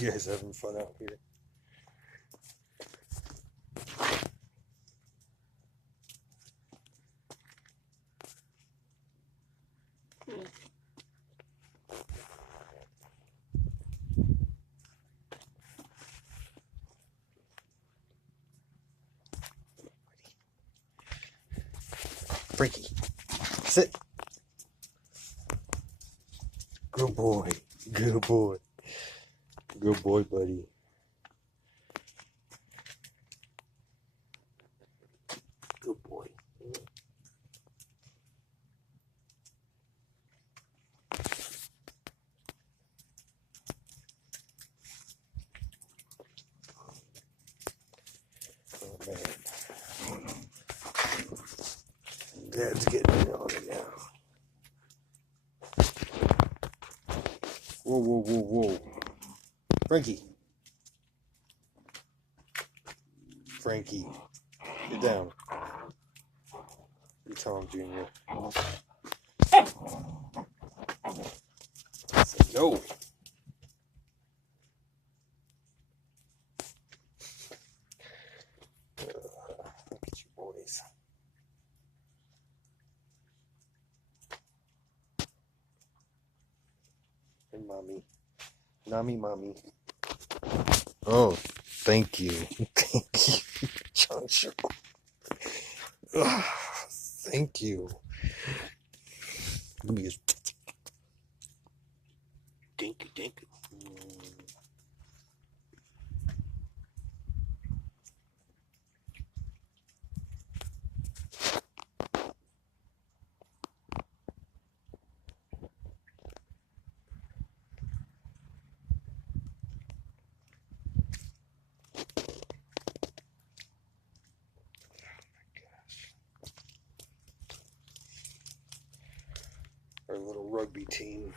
You guys having fun out here? Frankie, sit. Good boy. Good boy. Good boy, buddy. Good boy. Oh, man. Dad's getting in on it now. Whoa, whoa, whoa, whoa. Frankie. Frankie. Get down. You Tom Jr. Say no. Look at you boys. And mommy. Nami mommy. Oh, thank you. Thank you, Choncho. Thank you. Let me just thank you, thank you. Our little rugby team.